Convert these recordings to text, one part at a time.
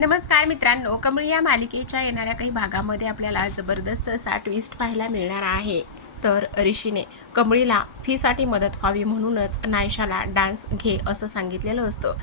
नमस्कार मित्रांनो कमळ या मालिकेच्या येणाऱ्या काही भागामध्ये आपल्याला जबरदस्त असा ट्विस्ट पाहायला मिळणार आहे. तर ऋषीने कमळीला फीसाठी मदत व्हावी म्हणूनच नायशाला डान्स घे असं सांगितलेलं असतं.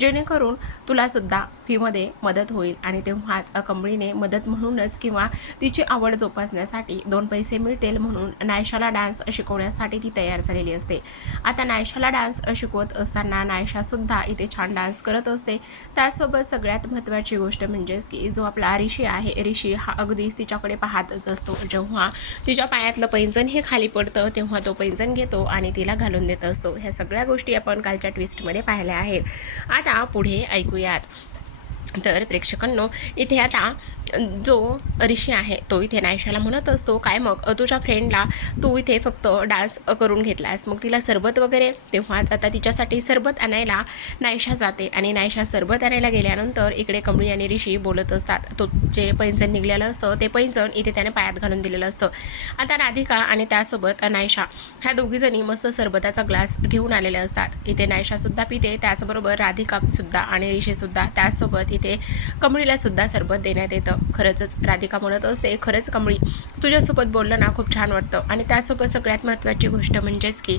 जेणेकरून तुलासुद्धा फीमध्ये मदत होईल आणि तेव्हाच कंबळीने मदत म्हणूनच किंवा तिची आवड जोपासण्यासाठी दोन पैसे मिळतील म्हणून नायशाला डान्स शिकवण्यासाठी ती तयार झालेली असते. आता नायशाला डान्स शिकवत असताना नायशासुद्धा इथे छान डान्स करत असते. त्यासोबत सगळ्यात महत्त्वाची गोष्ट म्हणजेच की जो आपला ऋषी आहे ऋषी हा अगदीच तिच्याकडे पाहतच असतो. जेव्हा तिच्या पायातलं पैंजण हे खाली पडतं तेव्हा तो पैंजण घेत. आणि तिला घालून देत असतो. ह्या सगळ्या गोष्टी आपण कालच्या ट्विस्टमध्ये पाहिल्या आहेत. आता पुढे ऐकूयात. तर प्रेक्षकांनो इथे आता जो ऋषी आहे तो इथे नायशाला म्हणत असतो काय मग? तुझ्या फ्रेंडला तू इथे फक्त डान्स करून घेतलास मग तिला सरबत वगैरे? तेव्हाच आता तिच्यासाठी सरबत आणायला नायशा जाते आणि नायशा सरबत आणायला गेल्यानंतर इकडे कमळी आणि ऋषी बोलत असतात. तो जे पैंजण निघलेलं असतं ते पैंजण इथे त्याने पायात घालून दिलेलं असतं. आता राधिका आणि त्यासोबत नायशा ह्या दोघीजणी मस्त सरबताचा ग्लास घेऊन आलेले असतात. इथे नायशासुद्धा पिते त्याचबरोबर राधिकासुद्धा आणि ऋषीसुद्धा त्याचसोबत इथे कमळीला सुद्धा सरबत देण्यात येतं. खरंचच राधिका म्हणत असते खरंच कमळी तुझ्यासोबत बोललं ना खूप छान वाटतं. आणि त्यासोबत सगळ्यात महत्त्वाची गोष्ट म्हणजेच की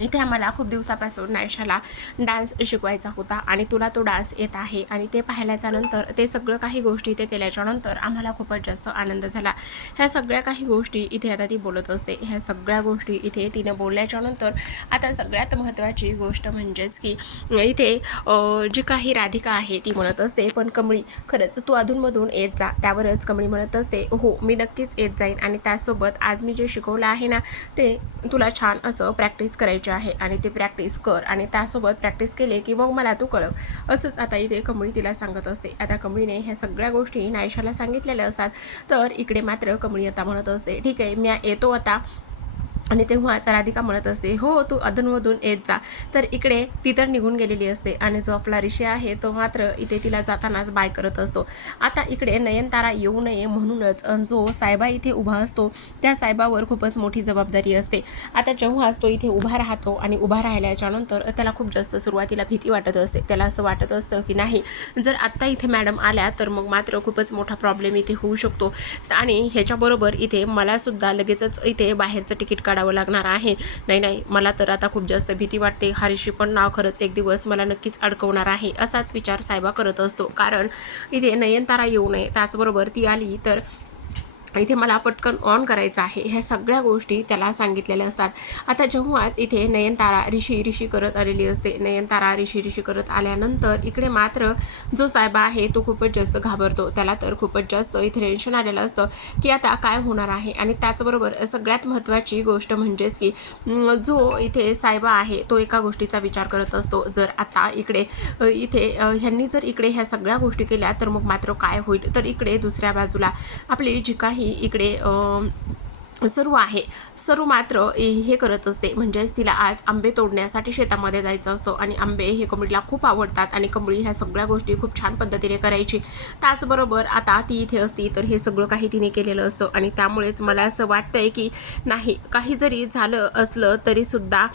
इथे आम्हाला खूप दिवसापासून नायशाला डान्स शिकवायचा होता आणि तुला तो डान्स येत आहे. आणि ते पाहिल्याच्यानंतर ते सगळं काही गोष्टी इथे केल्याच्यानंतर आम्हाला खूपच जास्त आनंद झाला. ह्या सगळ्या काही गोष्टी इथे आता ती बोलत असते. ह्या सगळ्या गोष्टी इथे तिनं बोलल्याच्यानंतर आता सगळ्यात महत्त्वाची गोष्ट म्हणजेच की इथे जी काही राधिका आहे ती म्हणत असते पण कमळी खरंच तू अधूनमधून येत जा. त्यावरच कमळी म्हणत असते हो मी नक्कीच येत जाईन. आणि त्यासोबत आज मी जे शिकवलं आहे ना ते तुला छान असं प्रॅक्टिस करायची आहे आणि ते प्रॅक्टिस कर आणि त्यासोबत प्रॅक्टिस केले की मग मला तू कळव. असंच आता इथे कमळी तिला सांगत असते. आता कमळीने ह्या सगळ्या गोष्टी नायशाला सांगितलेल्या असतात. तर इकडे मात्र कमळी आता म्हणत असते ठीक आहे मी येतो आता. आणि तेव्हाच राधिका म्हणत असते हो तू अधूनमधून येत जा. तर इकडे ती तर निघून गेलेली असते आणि जो आपला ऋषी आहे तो मात्र इथे तिला जातानाच बाय करत असतो. आता इकडे नयनतारा येऊ नये म्हणूनच जो साहेबा इथे उभा असतो त्या साहेबावर खूपच मोठी जबाबदारी असते. आता जेव्हाच तो इथे उभा राहतो आणि उभा राहिल्याच्यानंतर त्याला खूप जास्त सुरुवातीला भीती वाटत असते. त्याला असं वाटत असतं की नाही जर आत्ता इथे मॅडम आल्या तर मग मात्र खूपच मोठा प्रॉब्लेम इथे होऊ शकतो. आणि ह्याच्याबरोबर इथे मलासुद्धा लगेचच इथे बाहेरचं तिकीट काढावं लागणार आहे. नाही नाही मला तर आता खूप जास्त भीती वाटते. हरीशी पण नाव खरंच एक दिवस मला नक्कीच अडकवणार आहे असाच विचार साहेबा करत असतो. कारण इथे नयनतारा येऊ नये त्याचबरोबर ती आली तर इथे मला पटकन ऑन करायचं आहे. ह्या सगळ्या गोष्टी त्याला सांगितलेल्या असतात. आता जेव्हाच इथे नयनतारा ऋषी ऋषी करत आलेली असते. नयनतारा ऋषी ऋषी करत आल्यानंतर इकडे मात्र जो साहेबा आहे तो खूपच जास्त घाबरतो. त्याला तर खूपच जास्त इथे टेन्शन आलेलं असतं की आता काय होणार आहे? आणि त्याचबरोबर सगळ्यात महत्त्वाची गोष्ट म्हणजेच की जो इथे साहेबा आहे तो एका गोष्टीचा विचार करत असतो. जर आता इकडे इथे ह्यांनी जर इकडे ह्या सगळ्या गोष्टी केल्या तर मग मात्र काय होईल? तर इकडे दुसऱ्या बाजूला आपली जी काही काही इकडे अ, सरू आहे. सरू मात्र हे करत असते. म्हणजेच तिला आज आंबे तोडण्यासाठी शेतामध्ये जायचं असतं आणि आंबे हे कमळीला खूप आवडतात आणि कमळी ह्या सगळ्या गोष्टी खूप छान पद्धतीने करायची. त्याचबरोबर आता ती इथे असती तर हे सगळं काही तिने केलेलं असतं आणि त्यामुळेच मला असं वाटतंय की नाही काही जरी झालं असलं तरीसुद्धा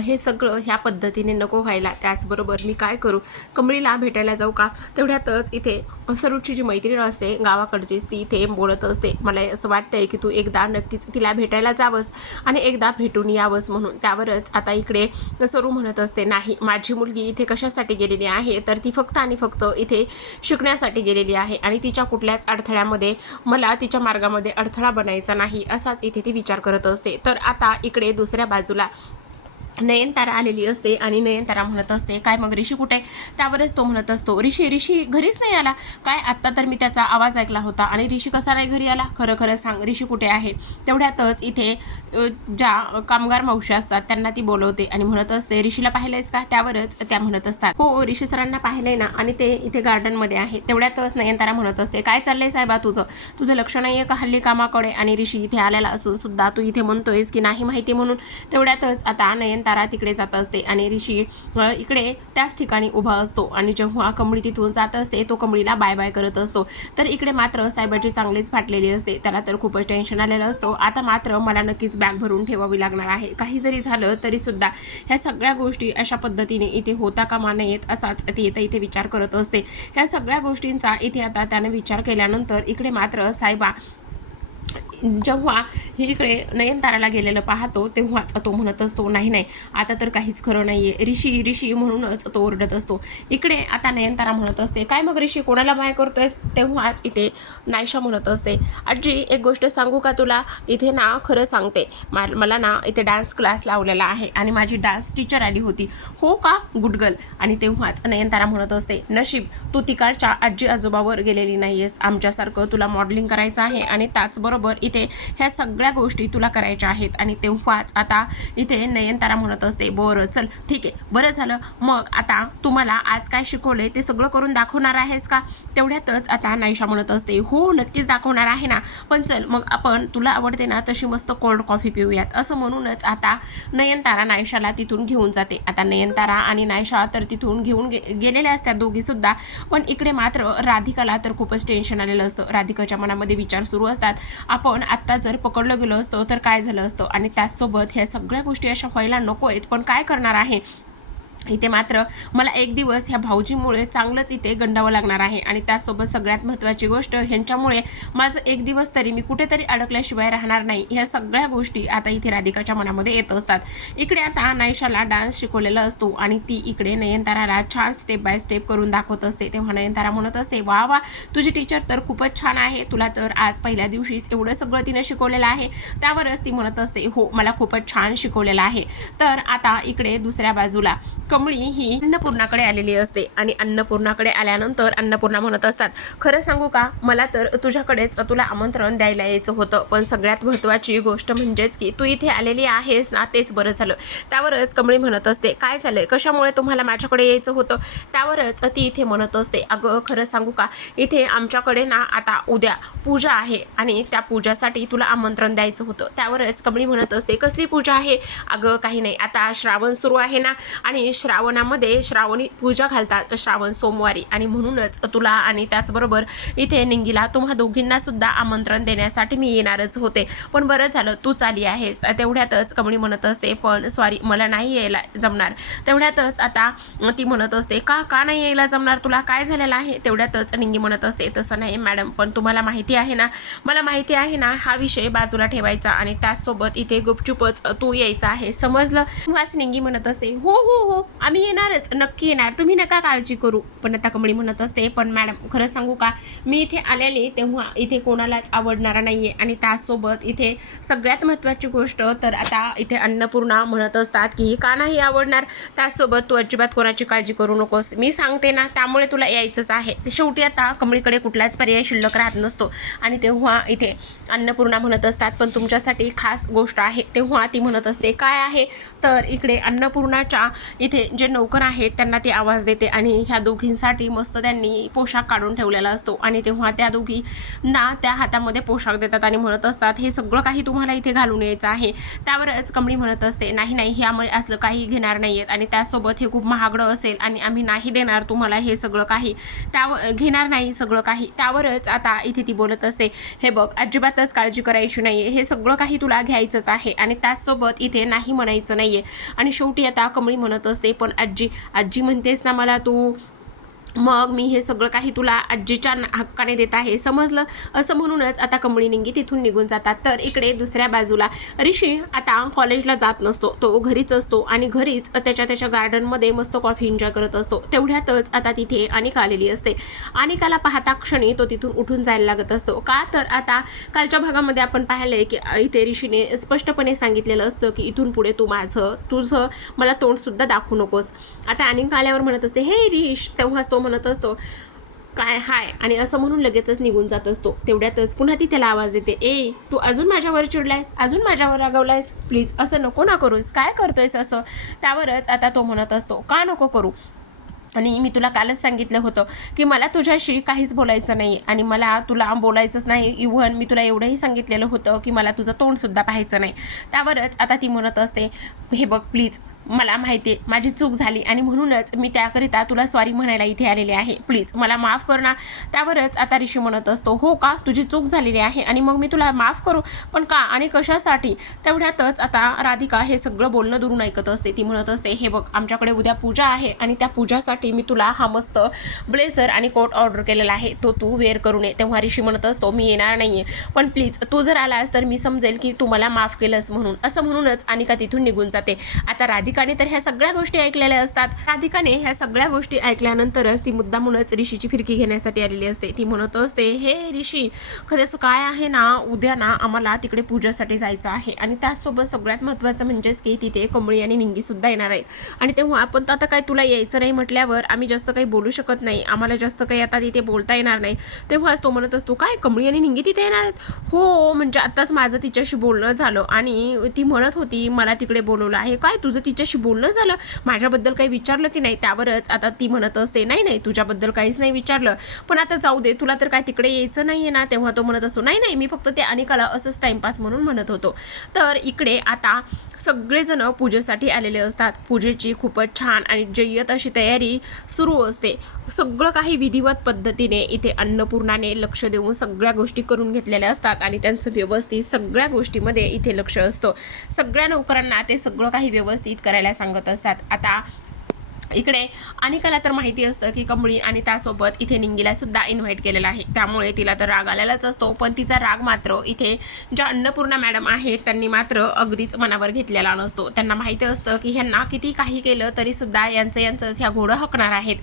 हे सगळं ह्या पद्धतीने नको व्हायला. त्याचबरोबर मी काय करू? कमळीला भेटायला जाऊ का? तेवढ्यातच इथे सरूची जी मैत्रीण असते गावाकडचीच ती इथे बोलत असते. मला असं वाटतंय की तू एकदा नक्कीच तिला भेटायला जावंस आणि एकदा भेटून यावंस म्हणून. त्यावरच आता इकडे सरू म्हणत असते नाही माझी मुलगी इथे कशासाठी गेलेली आहे? तर ती फक्त आणि फक्त इथे शिकण्यासाठी गेलेली आहे आणि तिच्या कुठल्याच अडथळ्यामध्ये मला तिच्या मार्गामध्ये अडथळा बनायचा नाही असाच इथे ती विचार करत असते. तर आता इकडे दुसऱ्या बाजूला नयनतारा आलेली असते आणि नयनतारा म्हणत असते काय मग ऋषी कुठे? त्यावरच तो म्हणत असतो ऋषी ऋषी घरीच नाही आला? काय आत्ता तर मी त्याचा आवाज ऐकला होता आणि ऋषी कसा नाही घरी आला? खरं खरं सांग ऋषी कुठे आहे? तेवढ्यातच इथे ज्या कामगार मावशी असतात त्यांना ती बोलवते आणि म्हणत असते ऋषीला पाहिलंयस का? त्यावरच त्या म्हणत असतात हो ऋषी सरांना पाहिलंय ना आणि ते इथे गार्डनमध्ये आहे. तेवढ्यातच नयनतारा म्हणत असते काय चाललंय साहेबा तुझं? तुझं लक्ष नाही आहे का हल्ली कामाकडे? आणि ऋषी इथे आलेला असून सुद्धा तू इथे म्हणतोयस की नाही माहिती म्हणून. तेवढ्यातच आता नयन नयनतारा तिकडे जात असते आणि ऋषी इकडे त्याच ठिकाणी उभा असतो. आणि जेव्हा कमळी तिथून जात असते तो कमळीला बाय बाय करत असतो. तर इकडे मात्र साहेबाची चांगलीच फाटलेली असते. त्याला तर खूपच टेन्शन आलेलं असतो. आता मात्र मला नक्कीच बॅग भरून ठेवावी लागणार आहे. काही जरी झालं तरी सुद्धा ह्या सगळ्या गोष्टी अशा पद्धतीने इथे होता कामा नयेत असाच ती इथे इथे विचार करत असते. ह्या सगळ्या गोष्टींचा इथे आता त्याने विचार केल्यानंतर इकडे मात्र साहेबा जेव्हा ही इकडे नयनताराला गेलेलं पाहतो तेव्हाच तो म्हणत असतो नाही नाही आता तर काहीच खरं नाही आहे ऋषी ऋषी म्हणूनच तो ओरडत असतो. इकडे आता नयनतारा म्हणत असते काय मग ऋषी कोणाला बाय करतोयस? तेव्हाच इथे नायशा म्हणत असते आजी एक गोष्ट सांगू का तुला? इथे ना खरं सांगते. मा- मला ना इथे डान्स क्लास लावलेला आहे आणि माझी डान्स टीचर आली होती. हो का? गुडगल आणि तेव्हाच नयनतारा म्हणत असते नशीब तू तिकडच्या आजी आजोबावर गेलेली नाही आहेस आमच्यासारखं तुला मॉडेलिंग करायचं आहे आणि त्याचबरोबर इथे ह्या सगळ्या गोष्टी तुला करायच्या आहेत आणि तेव्हाच आता इथे नयनतारा म्हणत असते बरं चल ठीक आहे बरं झालं. मग आता तुम्हाला आज काय शिकवले ते सगळं करून दाखवणार आहेस का? तेवढ्यातच आता नाईशा म्हणत असते हो नक्कीच दाखवणार आहे ना. पण चल मग आपण तुला आवडते ना तशी मस्त कोल्ड कॉफी पिऊयात. असं म्हणूनच आता नयनतारा नायशाला तिथून घेऊन जाते. आता नयनतारा आणि नायशा तर तिथून घेऊन गे गेलेल्या असतात दोघीसुद्धा पण इकडे मात्र राधिकाला तर खूपच टेन्शन आलेलं असतं. राधिकाच्या मनामध्ये विचार सुरू असतात. आपण आत्ता जर पकडलं गेलो असतो तर काय झालं असतं? आणि त्याचसोबत ह्या सगळ्या गोष्टी अशा व्हायला नको आहेत पण काय करणार आहे? इथे मात्र मला एक दिवस ह्या भाऊजीमुळे चांगलंच इथे गंडावं लागणार आहे. आणि त्यासोबत सगळ्यात महत्त्वाची गोष्ट ह्यांच्यामुळे माझं एक दिवस तरी मी कुठेतरी अडकल्याशिवाय राहणार नाही. ह्या सगळ्या गोष्टी आता इथे राधिकाच्या मनामध्ये येत असतात. इकडे आता नायशाला डान्स शिकवलेला असतो आणि ती इकडे नयनताराला छान स्टेप बाय स्टेप करून दाखवत असते. तेव्हा नयनतारा म्हणत असते वा वा तुझी टीचर तर खूपच छान आहे. तुला तर आज पहिल्या दिवशीच एवढं सगळं तिने शिकवलेलं आहे. त्यावरच ती म्हणत असते हो मला खूपच छान शिकवलेलं आहे. तर आता इकडे दुसऱ्या बाजूला कमळी ही अन्नपूर्णाकडे आलेली असते आणि अन्नपूर्णाकडे आल्यानंतर अन्नपूर्णा म्हणत असतात खरं सांगू का? मला तर तुझ्याकडेच तुला आमंत्रण द्यायला यायचं होतं पण सगळ्यात महत्त्वाची गोष्ट म्हणजेच की तू इथे आलेली आहेस ना तेच बरं झालं. त्यावरच कमळी म्हणत असते काय झालंय? कशामुळे तुम्हाला माझ्याकडे यायचं होतं? त्यावरच ती इथे म्हणत असते अगं खरं सांगू का? इथे आमच्याकडे ना आता उद्या पूजा आहे आणि त्या पूजासाठी तुला आमंत्रण द्यायचं होतं. त्यावरच कमळी म्हणत असते कसली पूजा आहे? अगं काही नाही. आता श्रावण सुरू आहे ना आणि श्रावणामध्ये श्रावणी पूजा घालतात श्रावण सोमवारी. आणि म्हणूनच तुला आणि त्याचबरोबर इथे निंगीला तुम्हा दोघींना सुद्धा आमंत्रण देण्यासाठी मी येणारच होते. पण बरं झालं तूच आली आहेस. तेवढ्यातच कमळी म्हणत असते पण सॉरी मला नाही यायला जमणार. तेवढ्यातच आता ती म्हणत असते का का नाही यायला जमणार? तुला काय झालेलं आहे? तेवढ्यातच निंगी म्हणत असते तसं नाही मॅडम पण तुम्हाला माहिती आहे ना मला माहिती आहे ना हा विषय बाजूला ठेवायचा आणि त्याचसोबत इथे गुपचुपच तू यायचा आहे. समजलं? वास निंगी म्हणत असते हो हो हो आम्ही येणारच नक्की येणार. तुम्ही नका काळजी करू. पण आता कमळी म्हणत असते पण मॅडम खरं सांगू का? मी इथे आलेले तेव्हा इथे कोणालाच आवडणारा आहे आणि त्याचसोबत इथे सगळ्यात महत्त्वाची गोष्ट तर आता इथे अन्नपूर्णा म्हणत असतात की का नाही आवडणार? त्यासोबत तू अजिबात कोणाची काळजी करू नकोस. मी सांगते ना त्यामुळे तुला यायचंच आहे. शेवटी आता कमळीकडे कुठलाच पर्याय शिल्लक राहत नसतो. आणि तेव्हा इथे अन्नपूर्णा म्हणत असतात पण तुमच्यासाठी खास गोष्ट आहे. तेव्हा ती म्हणत असते काय आहे? तर इकडे अन्नपूर्णाच्या इथे जे नोकर आहेत त्यांना ती आवाज देते आणि ह्या दोघींसाठी मस्त त्यांनी पोशाख काढून ठेवलेला असतो आणि तेव्हा त्या दोघींना त्या हातामध्ये पोशाख देतात आणि म्हणत असतात हे सगळं काही तुम्हाला इथे घालून यायचं आहे. त्यावरच कमळी म्हणत असते नाही नाही ह्यामुळे असलं काही घेणार नाही आहेत आणि त्यासोबत हे खूप महागडं असेल आणि आम्ही नाही देणार तुम्हाला हे सगळं काही. त्यावर घेणार नाही सगळं काही. त्यावरच आता इथे ती बोलत असते हे बघ अजिबातच काळजी करायची नाही आहे हे सगळं काही तुला घ्यायचंच आहे आणि त्याचसोबत इथे नाही म्हणायचं नाही आहे आणि शेवटी आता कमळी म्हणत असते पण आजी आजी म्हणतेस ना मला तू मग मी हे सगळं काही तुला आजीच्या हक्काने देत आहे. समजलं? असं म्हणूनच आता कमळी निंगी तिथून निघून जातात. तर इकडे दुसऱ्या बाजूला ऋषी आता कॉलेजला जात नसतो. तो घरीच असतो आणि घरीच त्याच्या त्याच्या गार्डनमध्ये मस्त कॉफी एन्जॉय करत असतो. तेवढ्यातच आता तिथे अनिका आलेली असते. अनिकाला पाहता क्षणी तो तिथून उठून जायला लागत असतो. का? तर आता कालच्या भागामध्ये आपण पाहिलंय की इथे ऋषीने स्पष्टपणे सांगितलेलं असतं की इथून पुढे तू माझं तुझं मला तोंडसुद्धा दाखवू नकोस. आता अनिका आल्यावर म्हणत असते हे रिश तेव्हाच तो म्हणत असतो काय हाय? आणि असं म्हणून लगेचच निघून जात असतो. तेवढ्यातच पुन्हा ती त्याला आवाज देते ए तू अजून माझ्यावर चिडलायस? अजून माझ्यावर रागवलायस? प्लीज असं नको ना करूस. काय करतोयस असं? त्यावरच आता तो म्हणत असतो का नको करू? आणि मी तुला कालच सांगितलं होतं की मला तुझ्याशी काहीच बोलायचं नाही आणि मला तुला बोलायचंच नाही. इव्हन मी तुला एवढंही सांगितलेलं होतं की मला तुझं तोंडसुद्धा पाहायचं नाही. त्यावरच आता ती म्हणत असते हे बघ प्लीज मला माहिती आहे माझी चूक झाली आणि म्हणूनच मी त्याकरिता तुला सॉरी म्हणायला इथे आलेले आहे. प्लीज मला माफ कर ना. त्यावरच आता ऋषी म्हणत असतो हो का? तुझी चूक झालेली आहे आणि मग मी तुला माफ करू. पण का? आणि कशासाठी? तेवढ्यातच आता राधिका हे सगळं बोलणं दुरून ऐकत असते. ती म्हणत असते हे बघ आमच्याकडे उद्या पूजा आहे आणि त्या पूजासाठी मी तुला हा मस्त ब्लेझर आणि कोट ऑर्डर केलेला आहे. तो तू वेअर करू नये. तेव्हा ऋषी म्हणत असतो मी येणार नाही आहे पण प्लीज तू जर आलास तर मी समजेल की तू मला माफ केलंस म्हणून. असं म्हणूनच अनिका तिथून निघून जाते. आता राधिका ठिकाणी तर ह्या सगळ्या गोष्टी ऐकलेल्या असतात. राधिकाने ह्या सगळ्या गोष्टी ऐकल्यानंतरच ती मुद्दामूनच ऋषीची फिरकी घेण्यासाठी आलेली असते. ती म्हणत असते हे ऋषी खरंच काय आहे ना उद्या ना आम्हाला तिकडे पूजेसाठी जायचं आहे. आणि त्याचसोबत सगळ्यात महत्त्वाचं म्हणजेच की तिथे कमळी आणि निंगी सुद्धा येणार आहेत. आणि तेव्हा आपण तर आता काय तुला यायचं नाही म्हटल्यावर आम्ही जास्त काही बोलू शकत नाही. आम्हाला जास्त काही आता तिथे बोलता येणार नाही. तेव्हाच तो म्हणत असतो काय कमळी आणि निंगी तिथे येणार आहेत? हो म्हणजे आत्ताच माझं तिच्याशी बोलणं झालं आणि ती म्हणत होती मला तिकडे बोलवलं आहे. काय तुझं तिच्या माझ्याशी बोलणं झालं माझ्याबद्दल काही विचारलं की नाही त्यावरच आता ती म्हणत असते नाही नाही तुझ्याबद्दल काहीच नाही विचारलं पण आता जाऊ दे तुला तर काय तिकडे यायचं नाही आहे ना तेव्हा तो म्हणत असतो नाही नाही मी फक्त ते अनिकाला असंच टाईमपास म्हणून म्हणत होतो. तर इकडे आता सगळेजण पूजेसाठी आलेले असतात. पूजेची खूपच छान आणि जय्यत अशी तयारी सुरू असते. सगळं काही विधिवत पद्धतीने इथे अन्नपूर्णाने लक्ष देऊन सगळ्या गोष्टी करून घेतलेल्या असतात आणि त्यांचं व्यवस्थित सगळ्या गोष्टीमध्ये इथे लक्ष असतं. सगळ्या नोकरांना ते सगळं काही व्यवस्थित करायला करायला सांगत असतात. आता इकडे अनिकाला तर माहिती असतं की कमळी आणि त्यासोबत इथे निंगीला सुद्धा इन्व्हाइट केलेला आहे. त्यामुळे तिला तर राग आलेलाच असतो पण तिचा राग मात्र इथे ज्या अन्नपूर्णा मॅडम आहेत त्यांनी मात्र अगदीच मनावर घेतलेला नसतो. त्यांना माहिती असतं की ह्यांना किती काही केलं तरी सुद्धा यांचं यांचंच ह्या घोडं हकणार आहेत.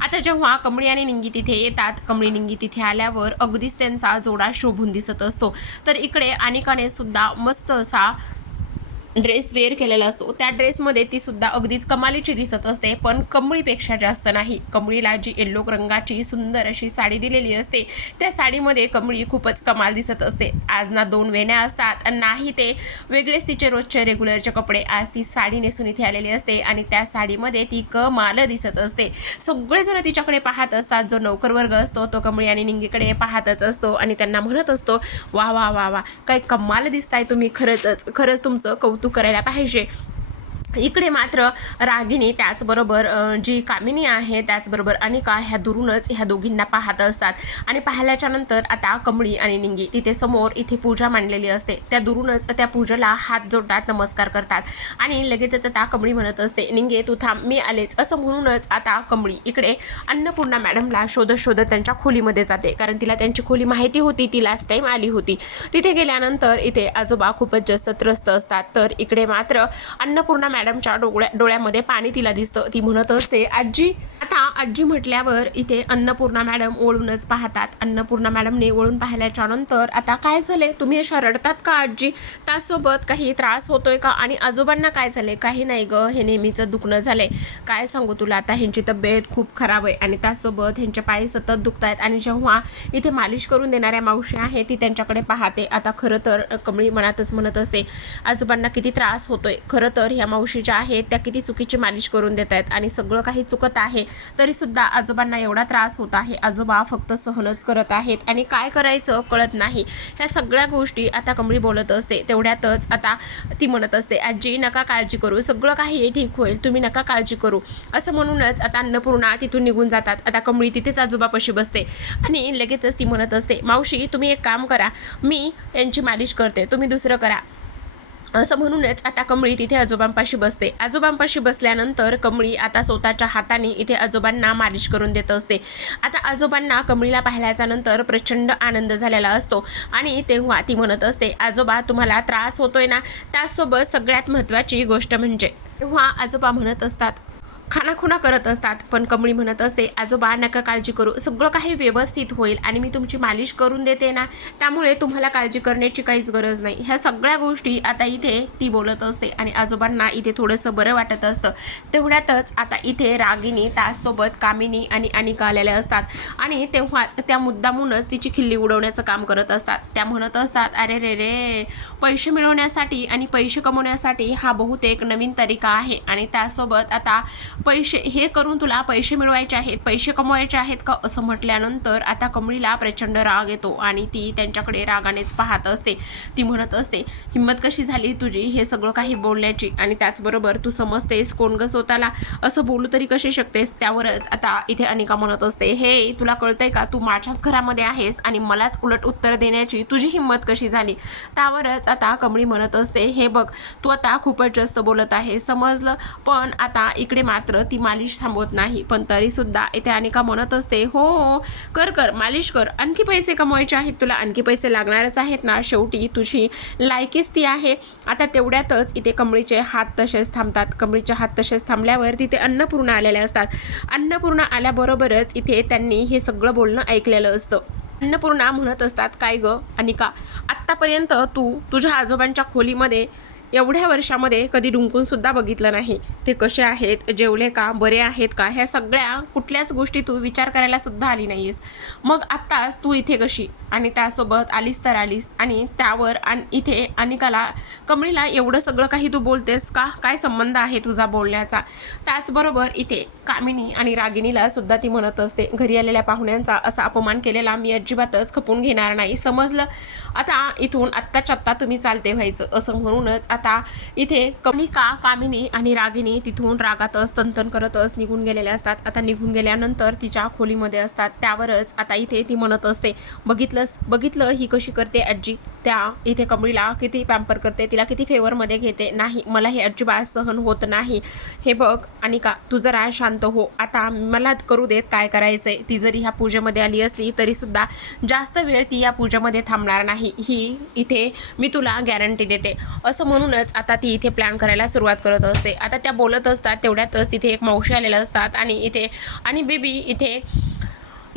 आता जेव्हा कमळी आणि निंगी तिथे येतात कमळी निंगी तिथे आल्यावर अगदीच त्यांचा जोडा शोभून दिसत असतो. तर इकडे अनिकाने सुद्धा मस्त असा ड्रेस वेअर केलेला असतो. त्या ड्रेसमध्ये ती सुद्धा अगदीच कमालीची दिसत असते पण कमळीपेक्षा जास्त नाही. कमळीला जी येल्लो रंगाची सुंदर अशी साडी दिलेली असते त्या साडीमध्ये कमळी खूपच कमाल दिसत असते. आज ना दोन वेण्या असतात नाही ते वेगळेच तिचे रोजचे रेग्युलरचे कपडे. आज ती साडी नेसून इथे आलेली असते आणि त्या साडीमध्ये ती कमाल दिसत असते. सगळेजण तिच्याकडे पाहत असतात. जो नोकर वर्ग असतो तो कमळी आणि निंगीकडे पाहतच असतो आणि त्यांना म्हणत असतो वा वा वा वा काय कमाल दिसताय तुम्ही. खरंच खरंच तुमचं कौतुक करायला पाहिजे इकडे मात्र रागिणी त्याचबरोबर जी कामिनी आहे त्याचबरोबर अनिका ह्या दुरूनच ह्या दोघींना पाहत असतात. आणि पाहिल्याच्या नंतर आता कमळी आणि निंगी तिथे समोर इथे पूजा मांडलेली असते. त्या दुरूनच त्या पूजेला हात जोडतात नमस्कार करतात. आणि लगेचच आता कमळी म्हणत असते निंगे तू थांब मी आलेच. असं म्हणूनच आता कमळी इकडे अन्नपूर्णा मॅडमला शोधत शोधत त्यांच्या खोलीमध्ये जाते. कारण तिला त्यांची खोली माहिती होती ती लास्ट टाईम आली होती. तिथे गेल्यानंतर इथे आजोबा खूपच जास्त त्रस्त असतात. तर इकडे मात्र अन्नपूर्णा मॅडमच्या डोळ्या डोळ्यामध्ये पाणी तिला दिसतं. ती म्हणत असते आजी आता आजी म्हटल्यावर इथे अन्नपूर्णा मॅडम ओळूनच पाहतात. अन्नपूर्णा मॅडमने ओळून पाहिल्याच्या नंतर आता काय झाले? तुम्ही अशा रडतात का आजी त्यासोबत काही त्रास होतोय का? आणि आजोबांना काय झाले? काही नाही ग हे नेहमीचं दुखणं झालंय. काय सांगू तुला? आता ह्यांची तब्येत खूप खराब आहे आणि त्यासोबत ह्यांचे पाय सतत दुखत आहेत आणि जेव्हा इथे मालिश करून देणाऱ्या मावशी आहे ती त्यांच्याकडे पाहते. आता खरं तर कमळी मनातच म्हणत असते आजोबांना किती त्रास होतोय. खरं तर ह्या मावशी ज्या आहेत त्या किती चुकीची मालिश करून देत आहेत आणि सगळं काही चुकत आहे तरी सुद्धा आजोबांना एवढा त्रास होत आहे. आजोबा फक्त सहलच करत आहेत आणि काय करायचं कळत नाही. ह्या सगळ्या गोष्टी आता कमळी बोलत असते तेवढ्यातच आता ती म्हणत असते आजी नका काळजी करू सगळं काही ठीक होईल तुम्ही नका काळजी करू. असं म्हणूनच आता अन्नपूर्णा तिथून निघून जातात. आता कमळी तिथेच आजोबापाशी बसते आणि लगेचच ती म्हणत असते मावशी तुम्ही एक काम करा मी यांची मालिश करते तुम्ही दुसरं करा. असं म्हणूनच आता कमळी तिथे आजोबांपाशी बसते. आजोबांपाशी बसल्यानंतर कमळी आता स्वतःच्या हाताने इथे आजोबांना मालिश करून देत असते. आता आजोबांना कमळीला पाहिल्याच्या नंतर प्रचंड आनंद झालेला असतो आणि तेव्हा ती म्हणत असते आजोबा तुम्हाला त्रास होतोय ना? त्याचसोबत सगळ्यात महत्त्वाची गोष्ट म्हणजे तेव्हा आजोबा म्हणत असतात खानाखुना करत असतात. पण कमळी म्हणत असते आजोबा नका काळजी करू. सगळं काही व्यवस्थित होईल आणि मी तुमची मालिश करून देते ना त्यामुळे तुम्हाला काळजी करण्याची काहीच गरज नाही. ह्या सगळ्या गोष्टी आता इथे ती बोलत असते आणि आजोबांना इथे थोडंसं बरं वाटत असतं. तेवढ्यातच आता इथे रागिनी ताससोबत कामिनी आणि अनिका आलेल्या असतात आणि तेव्हाच त्या मुद्दामूनच तिची खिल्ली उडवण्याचं काम करत असतात. त्या म्हणत असतात अरे रे रे पैसे मिळवण्यासाठी आणि पैसे कमवण्यासाठी हा बहुतेक नवीन तरीका आहे आणि त्यासोबत आता पैसे हे करून तुला पैसे मिळवायचे आहेत पैसे कमवायचे आहेत का? असं म्हटल्यानंतर आता कमळीला प्रचंड राग येतो आणि ती त्यांच्याकडे रागानेच पाहत असते. ती म्हणत असते हिंमत कशी झाली तुझी हे सगळं काही बोलण्याची? आणि त्याचबरोबर तू समजतेस कोण ग स्वतःला? असं बोलू तरी कशी शकतेस? त्यावरच आता इथे अनिका म्हणत असते हे तुला कळतंय का? तू माझ्याच घरामध्ये आहेस आणि मलाच उलट उत्तर देण्याची तुझी हिंमत कशी झाली? त्यावरच आता कमळी म्हणत असते हे बघ तू आता खूपच जास्त बोलत आहे समजलं? पण आता इकडे मात्र मात्र ती मालिश थांबवत नाही. पण तरी सुद्धा इथे अनिका म्हणत असते हो, हो हो कर कर मालिश कर. आणखी पैसे कमवायचे आहेत. तुला आणखी पैसे लागणारच आहेत ना. शेवटी तुझी लायकीच ती आहे. आता तेवढ्यातच इथे कमळीचे हात तसेच थांबतात. कमळीचे हात तसेच थांबल्यावर तिथे अन्नपूर्णा आलेल्या असतात. अन्नपूर्णा आल्याबरोबरच इथे त्यांनी हे सगळं बोलणं ऐकलेलं असतं. अन्नपूर्णा म्हणत असतात काय ग अनिका आत्तापर्यंत तू तुझ्या आजोबांच्या खोलीमध्ये एवढ्या वर्षामध्ये कधी डुंकून सुद्धा बघितलं नाही. ते कसे आहेत जेवले का बरे आहेत का ह्या सगळ्या कुठल्याच गोष्टी तू विचार करायला सुद्धा आली नाहीस मग आत्ताच तू इथे कशी? आणि त्यासोबत आलीस तर आलीस आणि त्यावर आणि इथे अनिकाला कमळीला एवढं सगळं काही तू बोलतेस का? काय संबंध आहे तुझा बोलण्याचा? त्याचबरोबर इथे कामिनी आणि रागिनीला सुद्धा ती म्हणत असते घरी आलेल्या पाहुण्यांचा असा अपमान केलेला मी अजिबातच खपून घेणार नाही. समजलं? आता इथून आत्ताच्या आत्ता तुम्ही चालते व्हायचं. असं म्हणूनच आता इथे कनिका कामिनी आणि रागिनी तिथून रागातच तंतन करतच निघून गेलेल्या असतात. आता निघून गेल्यानंतर तिच्या खोलीमध्ये असतात. त्यावरच आता इथे ती म्हणत असते बघितलंस बघितलं ही कशी करते आजी त्या इथे कमळीला किती पॅम्पर करते तिला किती फेवरमध्ये घेते नाही मला हे अजिबात सहन होत नाही. हे बघ आणि का तू जरा शांत हो. आता मला करू देत काय करायचंय? ती जरी ह्या पूजेमध्ये आली असली तरीसुद्धा जास्त वेळ ती या पूजेमध्ये थांबणार नाही. ही इथे मी तुला गॅरंटी देते. असं म्हणूनच आता ती इथे प्लॅन करायला सुरुवात करत असते. आता त्या बोलत असतात तेवढ्यातच तिथे एक मावशी आलेल्या असतात आणि इथे आणि बेबी इथे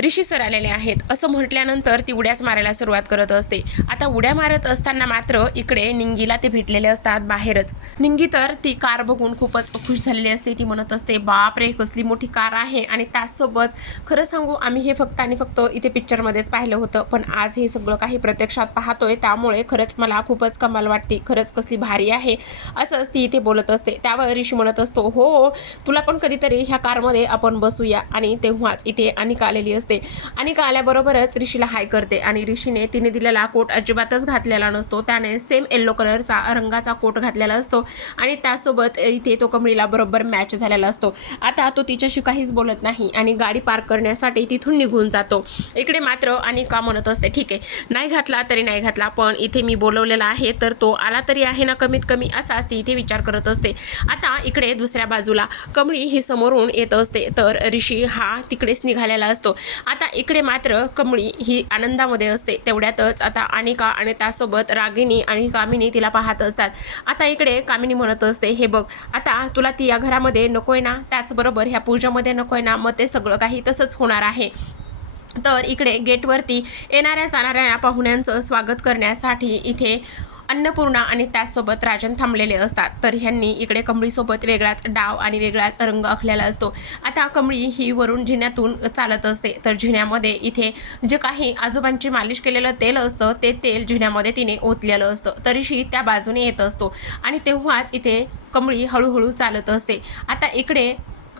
ऋषी सर आलेले आहेत. असं म्हटल्यानंतर ती उड्याच मारायला सुरुवात करत असते. आता उड्या मारत असताना मात्र इकडे निंगीला ते भेटलेले असतात बाहेरच. निंगी तर ती कार बघून खूपच खुश झालेली असते. ती म्हणत असते बाप रे कसली मोठी कार आहे. आणि त्याचसोबत खरं सांगू आम्ही हे फक्त आणि फक्त इथे पिक्चरमध्येच पाहिलं होतं. पण आज हे सगळं काही प्रत्यक्षात पाहतोय त्यामुळे खरंच मला खूपच कमाल वाटते. खरंच कसली भारी आहे असंच ती इथे बोलत असते. त्यावर ऋषी म्हणत असतो हो तुला पण कधीतरी ह्या कारमध्ये आपण बसूया. आणि तेव्हाच इथे अनिका आलेली असते. अनिका आल्याबरोबरच ऋषीला हाय करते. आणि ऋषीने तिने दिलेला कोट अजिबातच घातलेला नसतो. त्याने सेम येल्लो कलरचा रंगाचा कोट घातलेला असतो. आणि त्यासोबत इथे तो कमळीला बरोबर मॅच झालेला असतो. आता तो तिच्याशी काहीच बोलत नाही आणि गाडी पार्क करण्यासाठी तिथून निघून जातो. इकडे मात्र अनिका म्हणत असते ठीक आहे. नाही घातला तरी नाही घातला पण इथे मी बोलवलेला आहे तर तो आला तरी आहे ना कमीत कमी असाच ती इथे विचार करत असते. आता इकडे दुसऱ्या बाजूला कमळी ही समोरून येत असते तर ऋषी हा तिकडेच निघालेला असतो. आता इकडे मात्र कमळी ही आनंदामध्ये असते. तेवढ्यातच आता अनिका आणि त्यासोबत रागिनी आणि कामिनी तिला पाहत असतात. आता इकडे कामिनी म्हणत असते हे बघ आता तुला ती या घरामध्ये नकोय ना? त्याचबरोबर ह्या पूजामध्ये नकोय ना? मग ते सगळं काही तसंच होणार आहे. तर इकडे गेटवरती येणाऱ्या जाणाऱ्या पाहुण्यांचं स्वागत करण्यासाठी इथे अन्नपूर्णा आणि त्याचसोबत राजन थांबलेले असतात. तर ह्यांनी इकडे कमळीसोबत वेगळाच डाव आणि वेगळाच रंग आखलेला असतो. आता कमळी ही वरून झिण्यातून चालत असते. तर झिण्यामध्ये इथे जे काही आजोबांची मालिश केलेलं तेल असतं ते तेल झिण्यामध्ये तिने ओतलेलं असतं. तरीशी त्या बाजूने येत असतो आणि तेव्हाच इथे कमळी हळूहळू चालत असते. आता इकडे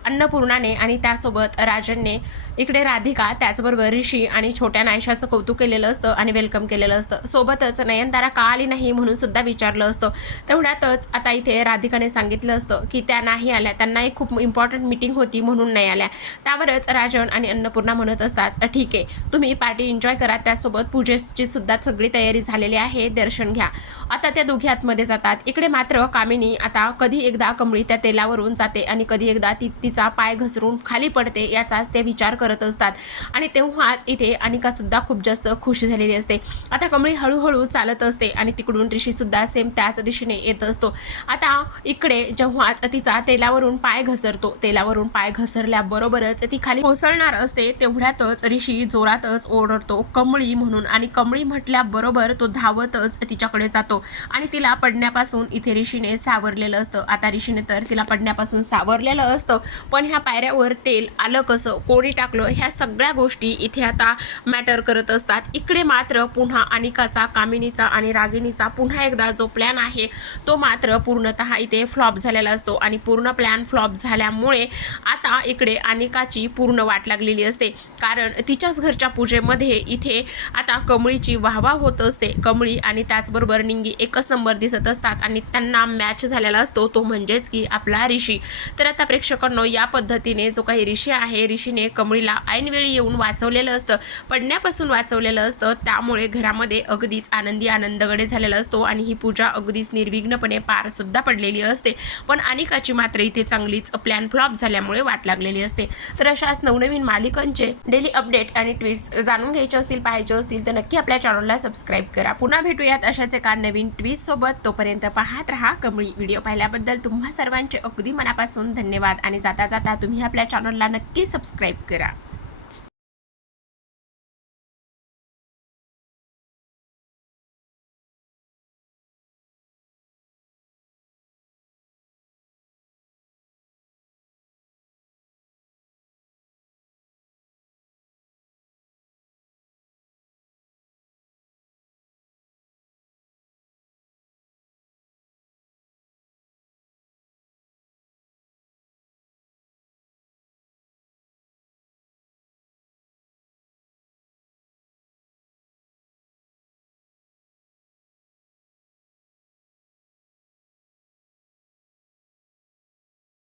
अन्नपूर्णाने आणि त्यासोबत राजनने इकडे राधिका त्याचबरोबर ऋषी आणि छोट्या नायशाचं कौतुक केलेलं असतं आणि वेलकम केलेलं असतं. सोबतच नयनतारा का आली नाही म्हणून सुद्धा विचारलं असतं. तेवढ्यातच आता इथे राधिकाने सांगितलं असतं की त्या नाही आल्या. त्यांना एक खूप इम्पॉर्टंट मिटिंग होती म्हणून नाही आल्या. त्यावरच राजन आणि अन्नपूर्णा म्हणत असतात ठीक आहे तुम्ही पार्टी एन्जॉय करा. त्यासोबत पूजेची सुद्धा सगळी तयारी झालेली आहे. दर्शन घ्या. आता त्या दोघी आतमध्ये जातात. इकडे मात्र कामिनी आता कधी एकदा कमळी त्या तेलावरून जाते आणि कधी एकदा ती तिचा पाय घसरून खाली पडते याचाच ते विचार करत असतात. आणि तेव्हाच इथे अनिका सुद्धा खूप जास्त खुश झालेली असते. आता कमळी हळूहळू चालत असते आणि तिकडून ऋषी सुद्धा सेम त्याच दिशेने येत असतो. आता इकडे जेव्हाच तिचा तेलावरून पाय घसरतो तेलावरून पाय घसरल्याबरोबरच ती खाली कोसळणार असते तेवढ्यातच ऋषी जोरातच ओरडतो कमळी म्हणून. आणि कमळी म्हटल्याबरोबर तो धावतच तिच्याकडे जातो. आणि तिला पडण्यापासून इथे ऋषीने सावरलेलं असतं. आता ऋषीने तर तिला पडण्यापासून सावरलेलं असतं. पण ह्या पायऱ्यावर तेल आलं कसं? कोणी टाकलं ह्या सगळ्या गोष्टी इथे आता मॅटर करत असतात. इकडे मात्र पुन्हा अनिकाचा कामिनीचा आणि रागिणीचा पुन्हा एकदा जो प्लॅन आहे तो मात्र पूर्णतः इथे फ्लॉप झालेला असतो. आणि पूर्ण प्लॅन फ्लॉप झाल्यामुळे आता इकडे अनिकाची पूर्ण वाट लागलेली असते. कारण तिच्याच घरच्या पूजेमध्ये इथे आता कमळीची वाहवा होत असते. कमळी आणि त्याचबरोबर निंगी एकच नंबर दिसत असतात आणि त्यांना मॅच झालेला असतो. तो म्हणजेच की आपला ऋषी. तर आता प्रेक्षकांनो या पद्धतीने जो काही ऋषी आहे ऋषीने कमळी मुलीला ऐनवेळी येऊन वाचवलेलं असतं. पडण्यापासून वाचवलेलं असतं. त्यामुळे घरामध्ये अगदीच आनंदी आनंदगडे झालेला असतो आणि ही पूजा अगदीच निर्विघ्नपणे पारसुद्धा पडलेली असते. पण अनिकाची मात्र इथे चांगलीच प्लॅन फ्लॉप झाल्यामुळे वाट लागलेली असते. तर अशाच नवनवीन मालिकांचे डेली अपडेट आणि ट्विट्स जाणून घ्यायचे असतील पाहायचे असतील तर नक्की आपल्या चॅनलला सबस्क्राईब करा. पुन्हा भेटूयात अशाच एका नवीन ट्विटसोबत तोपर्यंत पाहत राहा कमळी व्हिडिओ पाहिल्याबद्दल. तुम्हा सर्वांचे अगदी मनापासून धन्यवाद आणि जाता जाता तुम्ही आपल्या चॅनलला नक्की सबस्क्राईब करा.